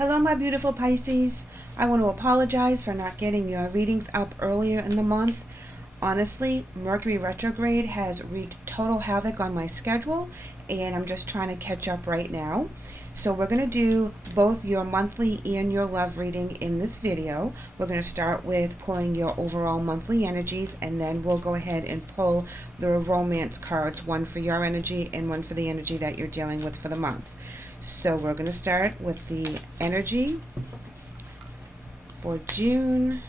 Hello, my beautiful Pisces. I want to apologize for not getting your readings up earlier in the month. Honestly, Mercury retrograde has wreaked total havoc on my schedule, and I'm just trying to catch up right now. So we're going to do both your monthly and your love reading in this video. We're going to start with pulling your overall monthly energies, and then we'll go ahead and pull the romance cards, one for your energy and one for the energy that you're dealing with for the month. So we're going to start with the energy for June.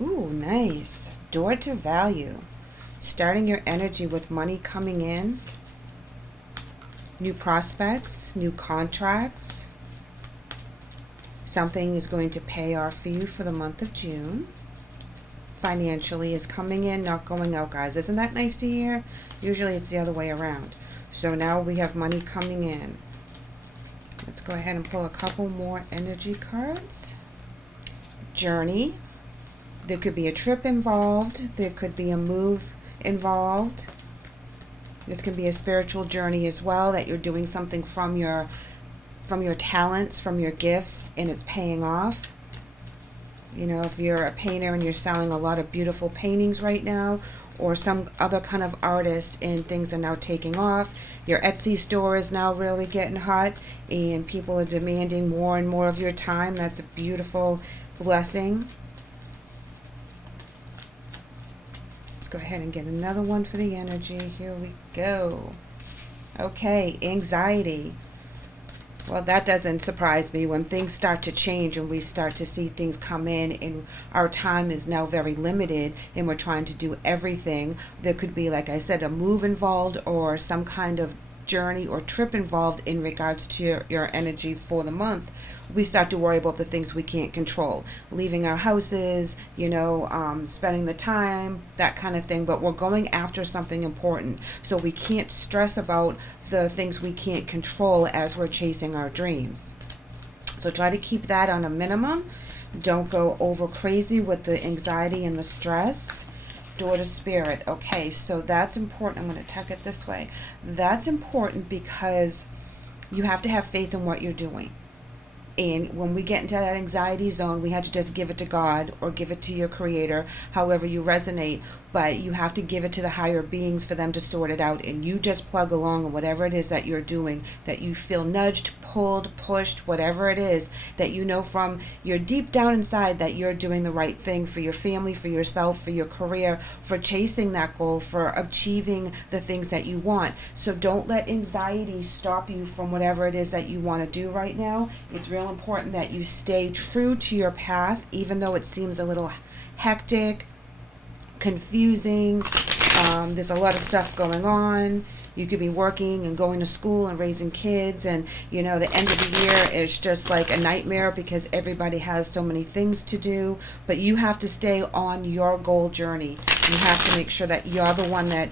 Ooh, nice. Door to value. Starting your energy with money coming in, new prospects, new contracts. Something is going to pay off for you for the month of June. Financially is coming in, not going out, guys. Isn't that nice to hear? Usually it's the other way around. So now we have money coming in. Let's go ahead and pull a couple more energy cards. Journey. There could be a trip involved. There could be a move involved. This can be a spiritual journey as well, that you're doing something from your talents, from your gifts, and it's paying off. You know, if you're a painter and you're selling a lot of beautiful paintings right now, or some other kind of artist, and things are now taking off. Your Etsy store is now really getting hot, and people are demanding more and more of your time. That's a beautiful blessing. Let's go ahead and get another one for the energy. Here we go. Okay, anxiety. Well, that doesn't surprise me. When things start to change and we start to see things come in and our time is now very limited and we're trying to do everything, there could be, like I said, a move involved or some kind of journey or trip involved in regards to your energy for the month. We start to worry about the things we can't control, leaving our houses, spending the time, that kind of thing. But we're going after something important, so we can't stress about the things we can't control as we're chasing our dreams. So try to keep that on a minimum. Don't go over crazy with the anxiety and the stress. Door to spirit. Okay, so that's important. I'm going to tuck it this way. That's important because you have to have faith in what you're doing. And when we get into that anxiety zone, we have to just give it to God or give it to your creator, however you resonate. But you have to give it to the higher beings for them to sort it out. And you just plug along on whatever it is that you're doing, that you feel nudged, pulled, pushed, whatever it is, that you know from your deep down inside that you're doing the right thing for your family, for yourself, for your career, for chasing that goal, for achieving the things that you want. So don't let anxiety stop you from whatever it is that you want to do right now. It's real important that you stay true to your path, even though it seems a little hectic, confusing. There's a lot of stuff going on. You could be working and going to school and raising kids, and the end of the year is just like a nightmare because everybody has so many things to do. But you have to stay on your goal journey. You have to make sure that you're the one that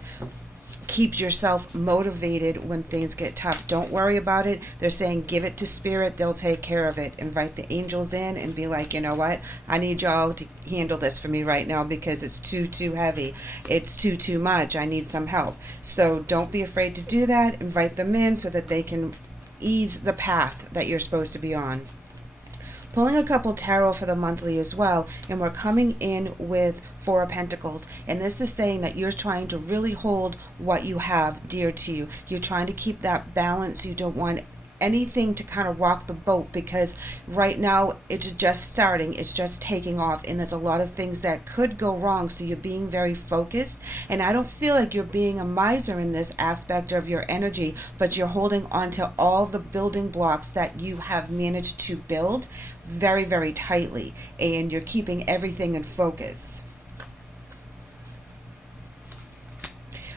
keeps yourself motivated when things get tough. Don't worry about it. They're saying give it to spirit, they'll take care of it. Invite the angels in and be like, you know what, I need y'all to handle this for me right now because it's too heavy, it's too much, I need some help. So don't be afraid to do that. Invite them in so that they can ease the path that you're supposed to be on. Pulling a couple tarot for the monthly as well, and we're coming in with Four of Pentacles, and this is saying that you're trying to really hold what you have dear to you. You're trying to keep that balance. You don't want anything to kind of rock the boat because right now it's just starting, it's just taking off, and there's a lot of things that could go wrong. So you're being very focused, and I don't feel like you're being a miser in this aspect of your energy, but you're holding on to all the building blocks that you have managed to build very, very tightly, and you're keeping everything in focus.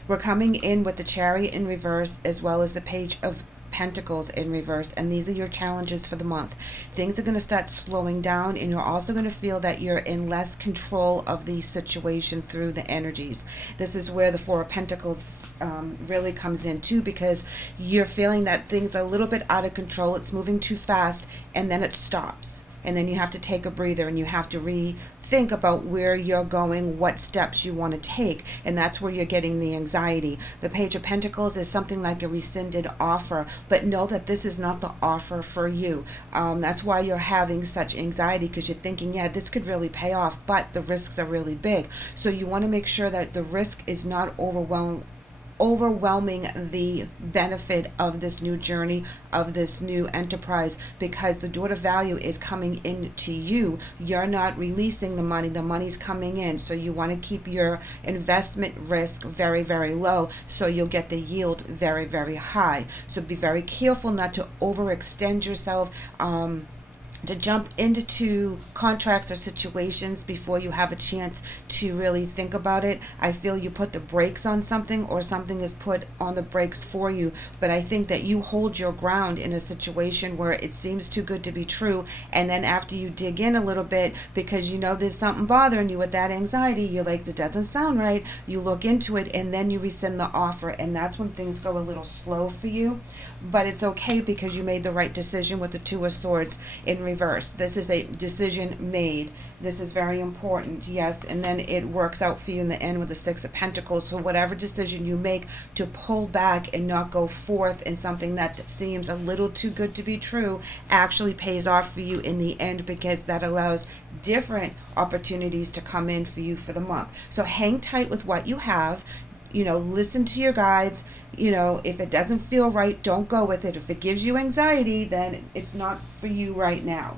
We're coming in with the Chariot in reverse as well as the Page of Pentacles in reverse, and these are your challenges for the month. Things are going to start slowing down, and you're also going to feel that you're in less control of the situation through the energies. This is where the Four of Pentacles really comes in too, because you're feeling that things are a little bit out of control. It's moving too fast, and then it stops. And then you have to take a breather and you have to think about where you're going, what steps you want to take, and that's where you're getting the anxiety. The Page of Pentacles is something like a rescinded offer, but know that this is not the offer for you. That's why you're having such anxiety, because you're thinking, yeah, this could really pay off, but the risks are really big. So you want to make sure that the risk is not overwhelming the benefit of this new journey, of this new enterprise, because the daughter value is coming into you. You're not releasing the money, the money's coming in. So you want to keep your investment risk very, very low, so you'll get the yield very, very high. So be very careful not to overextend yourself, to jump into contracts or situations before you have a chance to really think about it. I feel you put the brakes on something, or something is put on the brakes for you, but I think that you hold your ground in a situation where it seems too good to be true, and then after you dig in a little bit, because you know there's something bothering you with that anxiety, you're like, that doesn't sound right, you look into it, and then you rescind the offer, and that's when things go a little slow for you. But it's okay, because you made the right decision with the Two of Swords in reverse. This is a decision made. This is very important, yes, and then it works out for you in the end with the Six of Pentacles. So whatever decision you make to pull back and not go forth in something that seems a little too good to be true actually pays off for you in the end, because that allows different opportunities to come in for you for the month. So hang tight with what you have. Listen to your guides. If it doesn't feel right, don't go with it. If it gives you anxiety, then it's not for you right now.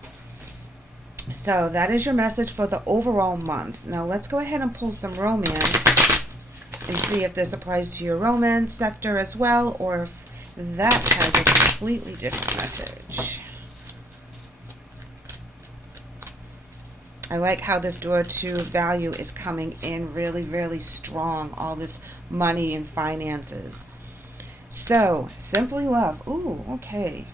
So that is your message for the overall month. Now let's go ahead and pull some romance and see if this applies to your romance sector as well, or if that has a completely different message. I like how this door to value is coming in really, really strong. All this money and finances. So, simply love. Ooh, okay.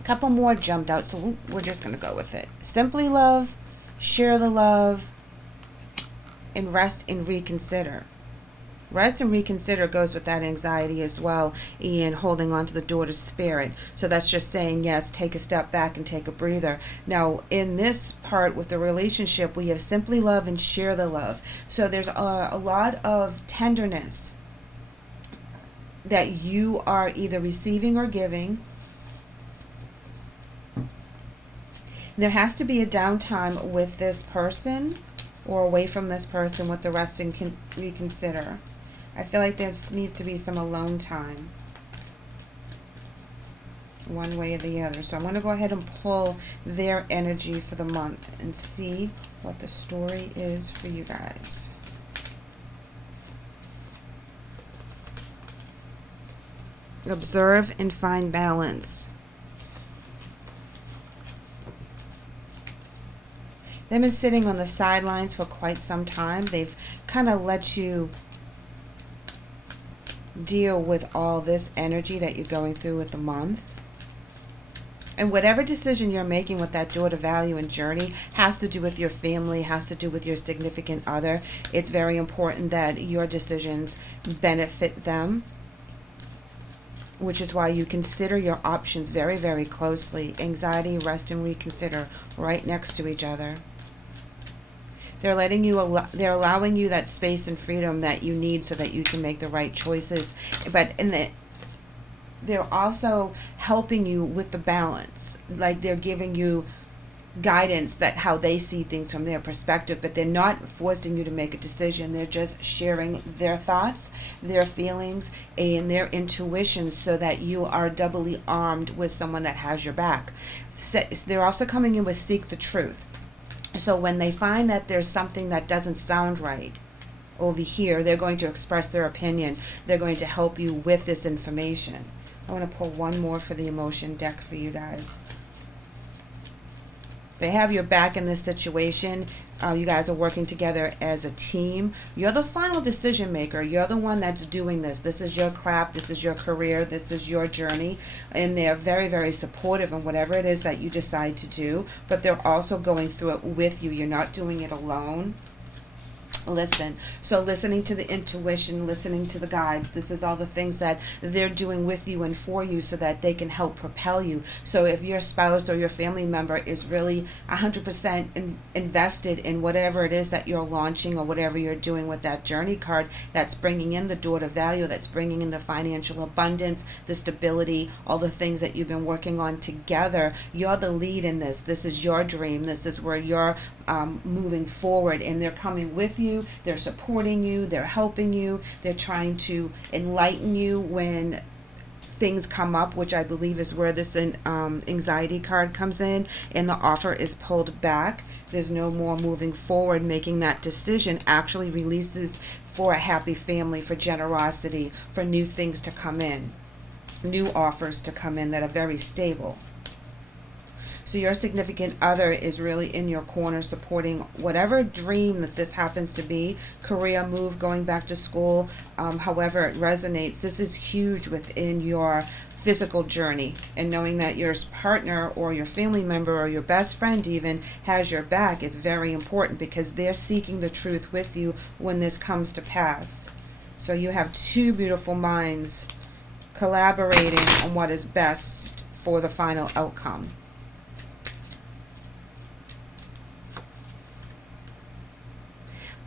A couple more jumped out, so we're just going to go with it. Simply love, share the love, and rest and reconsider. Rest and reconsider goes with that anxiety as well, and holding on to the daughter's spirit. So that's just saying, yes, take a step back and take a breather. Now, in this part with the relationship, we have simply love and share the love. So there's a lot of tenderness that you are either receiving or giving. There has to be a downtime with this person, or away from this person, with the rest and reconsider. I feel like there needs to be some alone time, one way or the other. So I'm going to go ahead and pull their energy for the month and see what the story is for you guys. Observe and find balance. They've been sitting on the sidelines for quite some time. They've kind of let you deal with all this energy that you're going through with the month. And whatever decision you're making with that daughter value and journey has to do with your family, has to do with your significant other. It's very important that your decisions benefit them, which is why you consider your options very, very closely. Anxiety, rest, and reconsider right next to each other. They're allowing you that space and freedom that you need so that you can make the right choices. But they're also helping you with the balance. Like, they're giving you guidance that how they see things from their perspective, but they're not forcing you to make a decision. They're just sharing their thoughts, their feelings, and their intuitions, so that you are doubly armed with someone that has your back. They're also coming in with seek the truth. So when they find that there's something that doesn't sound right over here, they're going to express their opinion. They're going to help you with this information. I want to pull one more for the emotion deck for you guys. They have your back in this situation. You guys are working together as a team. You're the final decision maker. You're the one that's doing this. This is your craft. This is your career. This is your journey. And they're very, very supportive in whatever it is that you decide to do. But they're also going through it with you. You're not doing it alone. Listen. So listening to the intuition, listening to the guides, this is all the things that they're doing with you and for you so that they can help propel you. So if your spouse or your family member is really 100% invested in whatever it is that you're launching or whatever you're doing with that journey card, that's bringing in the door to value, that's bringing in the financial abundance, the stability, all the things that you've been working on together, you're the lead in this. This is your dream. This is where you're moving forward, and they're coming with you, they're supporting you, they're helping you, they're trying to enlighten you when things come up, which I believe is where this anxiety card comes in, and the offer is pulled back. There's no more moving forward, making that decision actually releases for a happy family, for generosity, for new things to come in, new offers to come in that are very stable. So your significant other is really in your corner, supporting whatever dream that this happens to be, career move, going back to school, however it resonates. This is huge within your physical journey, and knowing that your partner or your family member or your best friend even has your back is very important, because they're seeking the truth with you when this comes to pass. So you have two beautiful minds collaborating on what is best for the final outcome.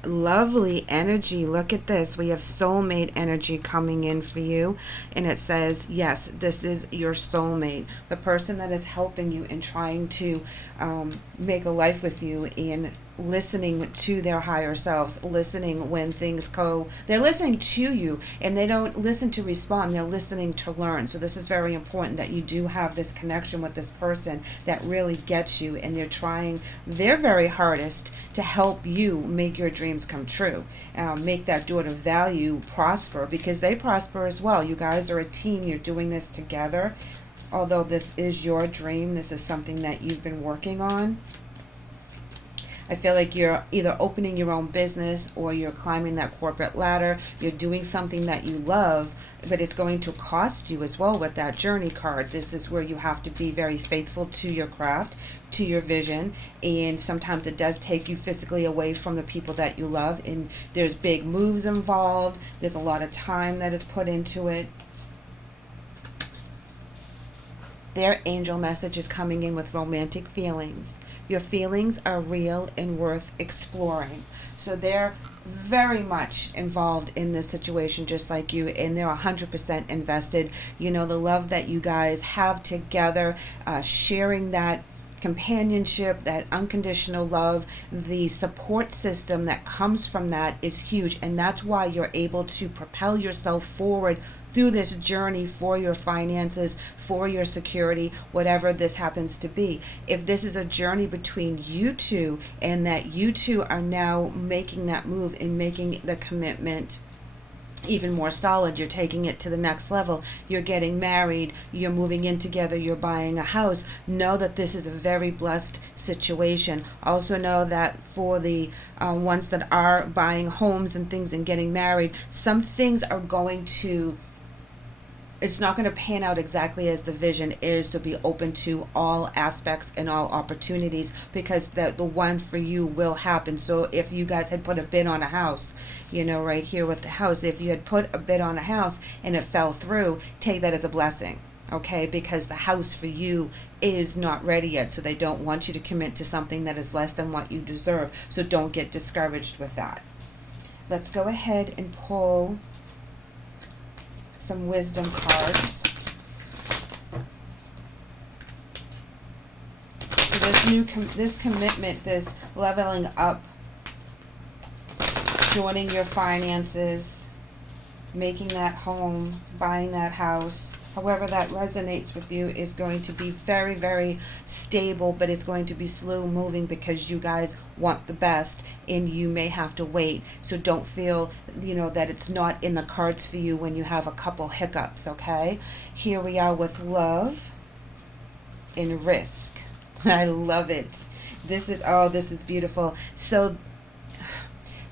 Lovely energy. Look at this. We have soulmate energy coming in for you, and it says, yes, this is your soulmate, the person that is helping you and trying to make a life with you, in listening to their higher selves, listening when things go. They're listening to you, and they don't listen to respond, they're listening to learn. So this is very important that you do have this connection with this person that really gets you, and they're trying their very hardest to help you make your dreams come true, make that door to value prosper, because they prosper as well. You guys are a team, you're doing this together. Although this is your dream, this is something that you've been working on. I feel like you're either opening your own business, or you're climbing that corporate ladder. You're doing something that you love, but it's going to cost you as well with that journey card. This is where you have to be very faithful to your craft, to your vision, and sometimes it does take you physically away from the people that you love, and there's big moves involved. There's a lot of time that is put into it. Their angel message is coming in with romantic feelings. Your feelings are real and worth exploring. So they're very much involved in this situation, just like you, and they're 100% invested. You know, the love that you guys have together, sharing that companionship, that unconditional love, the support system that comes from that is huge, and that's why you're able to propel yourself forward through this journey for your finances, for your security, whatever this happens to be. If this is a journey between you two, and that you two are now making that move and making the commitment even more solid, you're taking it to the next level, you're getting married, you're moving in together, you're buying a house, know that this is a very blessed situation. Also know that for the ones that are buying homes and things and getting married, some things are going to, it's not going to pan out exactly as the vision is, to be open to all aspects and all opportunities, because the one for you will happen. So if you guys had put a bid on a house, you know, right here with the house, if you had put a bid on a house and it fell through, take that as a blessing, okay? Because the house for you is not ready yet, so they don't want you to commit to something that is less than what you deserve. So don't get discouraged with that. Let's go ahead and pull some wisdom cards. So this commitment, this leveling up, joining your finances, making that home, buying that house, however that resonates with you, is going to be very, very stable, but it's going to be slow moving, because you guys want the best, and you may have to wait. So don't feel, you know, that it's not in the cards for you when you have a couple hiccups, okay? Here we are with love and risk. I love it. This is beautiful. So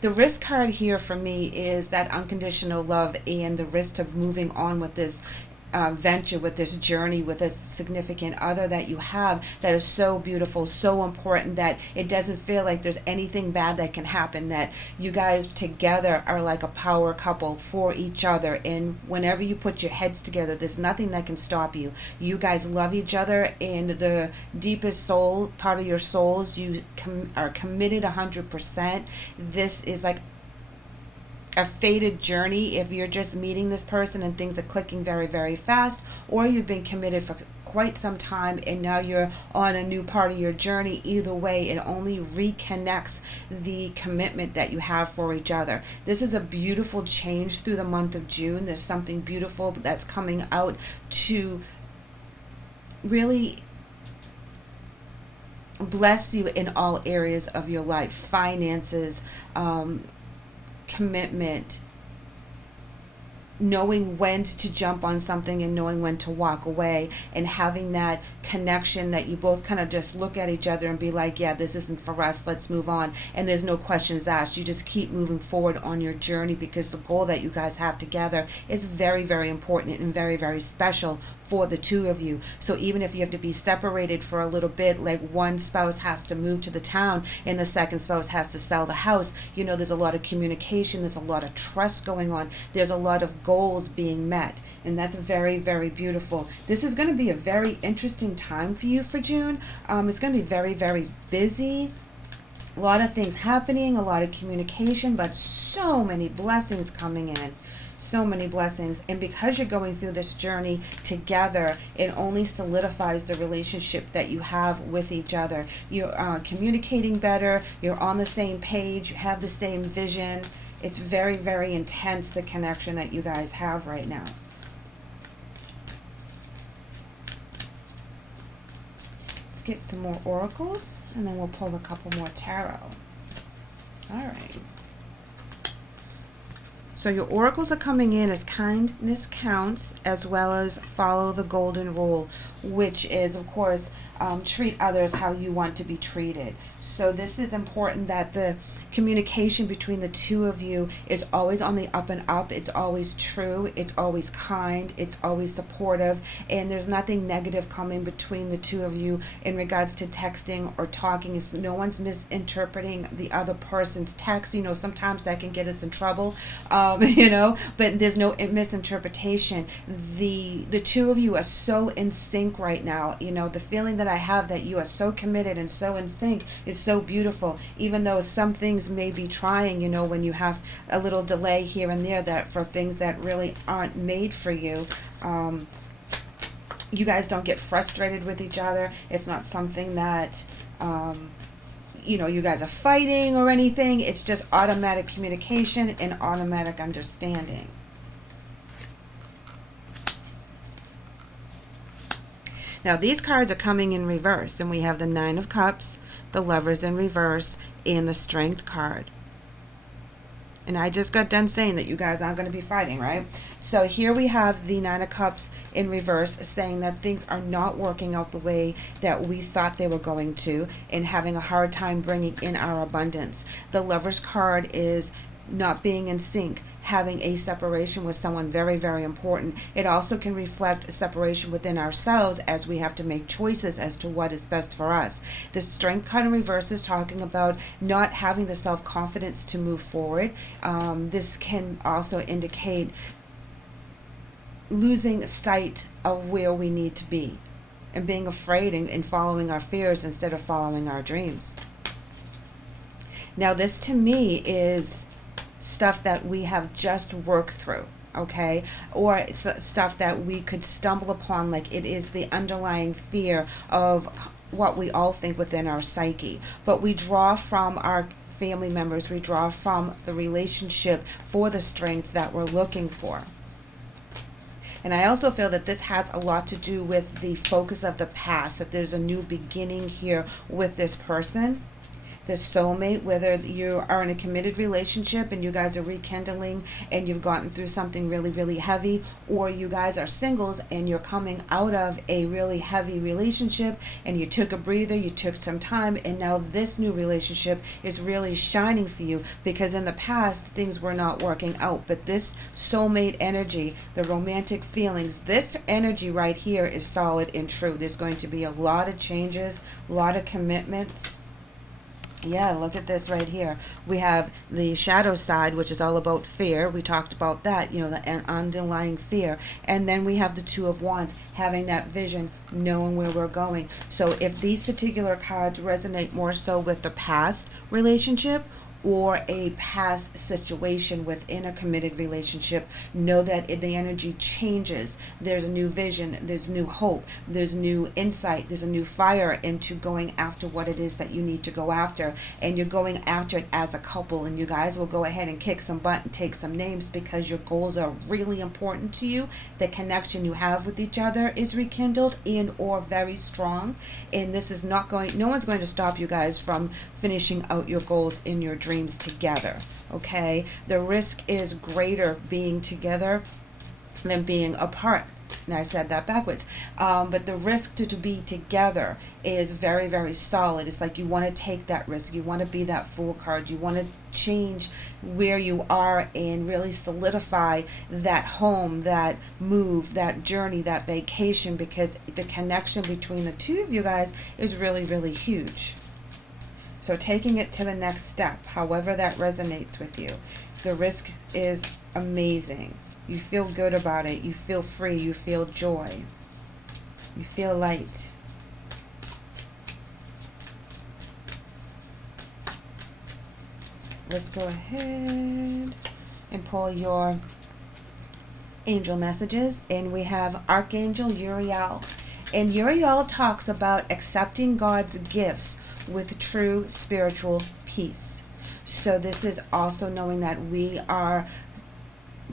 the risk card here for me is that unconditional love and the risk of moving on with this venture, with this journey, with a significant other that you have, that is so beautiful, so important, that it doesn't feel like there's anything bad that can happen, that you guys together are like a power couple for each other. And whenever you put your heads together, there's nothing that can stop you. You guys love each other in the deepest soul part of your souls. You are committed 100%. This is like a fated journey if you're just meeting this person and things are clicking very, very fast, or you've been committed for quite some time and now you're on a new part of your journey. Either way, it only reconnects the commitment that you have for each other. This is a beautiful change through the month of June. There's something beautiful that's coming out to really bless you in all areas of your life. Finances, commitment, knowing when to jump on something and knowing when to walk away, and having that connection that you both kind of just look at each other and be like, yeah, this isn't for us, let's move on. And there's no questions asked. You just keep moving forward on your journey, because the goal that you guys have together is very, very important and very, very special for the two of you. So even if you have to be separated for a little bit, like one spouse has to move to the town and the second spouse has to sell the house, there's a lot of communication, there's a lot of trust going on, there's a lot of goals being met, and that's very, very beautiful. This is going to be a very interesting time for you for June. It's going to be very, very busy. A lot of things happening, a lot of communication, but so many blessings coming in. So many blessings. And because you're going through this journey together, it only solidifies the relationship that you have with each other. You're communicating better, you're on the same page, you have the same vision. It's very, very intense, the connection that you guys have right now. Let's get some more oracles and then we'll pull a couple more tarot. All right. So your oracles are coming in as kindness counts, as well as follow the golden rule, which is, of course, treat others how you want to be treated. So this is important, that the communication between the two of you is always on the up and up. It's always true. It's always kind. It's always supportive. And there's nothing negative coming between the two of you in regards to texting or talking. No one's misinterpreting the other person's text. Sometimes that can get us in trouble, but there's no misinterpretation. The two of you are so in sync right now. The feeling that I have that you are so committed and so in sync is so beautiful, even though some things may be trying, when you have a little delay here and there, that for things that really aren't made for you. You guys don't get frustrated with each other. It's not something that you guys are fighting or anything. It's just automatic communication and automatic understanding. Now these cards are coming in reverse, and we have the Nine of Cups, the Lovers in reverse, and the Strength card. And I just got done saying that you guys aren't going to be fighting, right? So here we have the Nine of Cups in reverse, saying that things are not working out the way that we thought they were going to, and having a hard time bringing in our abundance. The Lovers card is not being in sync, having a separation with someone, very, very important. It also can reflect a separation within ourselves, as we have to make choices as to what is best for us. The Strength card in reverse is talking about not having the self-confidence to move forward. This can also indicate losing sight of where we need to be and being afraid and following our fears instead of following our dreams. Now this to me is stuff that we have just worked through, okay? Or it's stuff that we could stumble upon, like it is the underlying fear of what we all think within our psyche. But we draw from our family members, we draw from the relationship for the strength that we're looking for. And I also feel that this has a lot to do with the focus of the past, that there's a new beginning here with this person. The soulmate, whether you are in a committed relationship and you guys are rekindling and you've gotten through something really, really heavy, or you guys are singles and you're coming out of a really heavy relationship and you took a breather, you took some time, and now this new relationship is really shining for you, because in the past things were not working out. But this soulmate energy, the romantic feelings, this energy right here is solid and true. There's going to be a lot of changes, a lot of commitments. Yeah, look at this right here. We have the shadow side, which is all about fear. We talked about that, you know, the underlying fear. And then we have the Two of Wands, having that vision, knowing where we're going. So if these particular cards resonate more so with the past relationship or a past situation within a committed relationship, know that the energy changes. There's a new vision, there's new hope, there's new insight, there's a new fire into going after what it is that you need to go after. And you're going after it as a couple, and you guys will go ahead and kick some butt and take some names, because your goals are really important to you. The connection you have with each other is rekindled and or very strong. And this is not going, no one's going to stop you guys from finishing out your goals in your dreams together. Okay, the risk is greater being together than being apart. Now I said that backwards, but the risk to be together is very, very solid. It's like you want to take that risk, you want to be that fool card, you want to change where you are and really solidify that home, that move, that journey, that vacation, because the connection between the two of you guys is really, really huge. So taking it to the next step, however that resonates with you, the risk is amazing. You feel good about it. You feel free. You feel joy. You feel light. Let's go ahead and pull your angel messages. And we have Archangel Uriel. And Uriel talks about accepting God's gifts with true spiritual peace. So this is also knowing that we are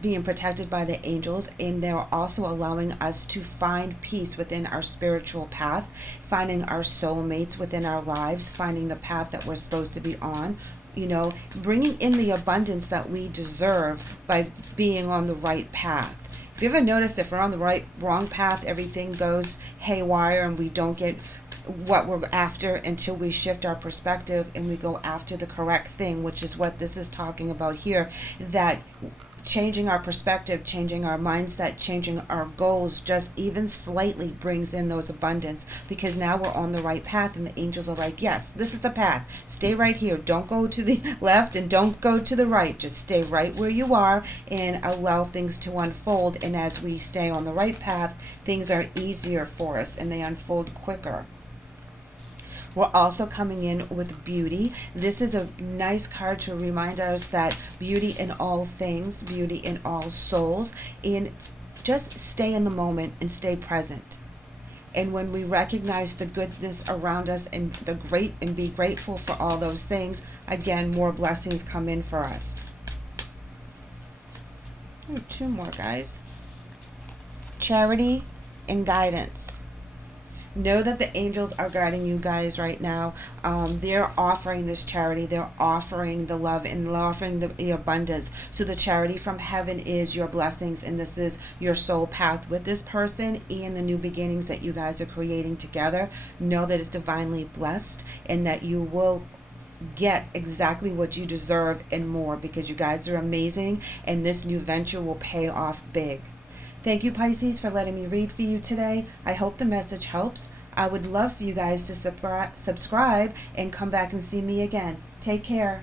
being protected by the angels, and they're also allowing us to find peace within our spiritual path, finding our soulmates within our lives, finding the path that we're supposed to be on, you know, bringing in the abundance that we deserve by being on the right path. If you ever noticed, if we're on the wrong path, everything goes haywire and we don't get what we're after until we shift our perspective and we go after the correct thing, which is what this is talking about here. That changing our perspective, changing our mindset, changing our goals just even slightly brings in those abundance, because now we're on the right path and the angels are like, yes, this is the path. Stay right here. Don't go to the left and don't go to the right. Just stay right where you are and allow things to unfold. And as we stay on the right path, things are easier for us and they unfold quicker. We're also coming in with beauty. This is a nice card to remind us that beauty in all things, beauty in all souls, and just stay in the moment and stay present. And when we recognize the goodness around us and the great, and be grateful for all those things, again, more blessings come in for us. Ooh, two more, guys. Charity and guidance. Know that the angels are guiding you guys right now. They're offering this charity. They're offering the love and offering the abundance. So the charity from heaven is your blessings, and this is your soul path with this person and the new beginnings that you guys are creating together. Know that it's divinely blessed and that you will get exactly what you deserve and more, because you guys are amazing and this new venture will pay off big. Thank you, Pisces, for letting me read for you today. I hope the message helps. I would love for you guys to subscribe and come back and see me again. Take care.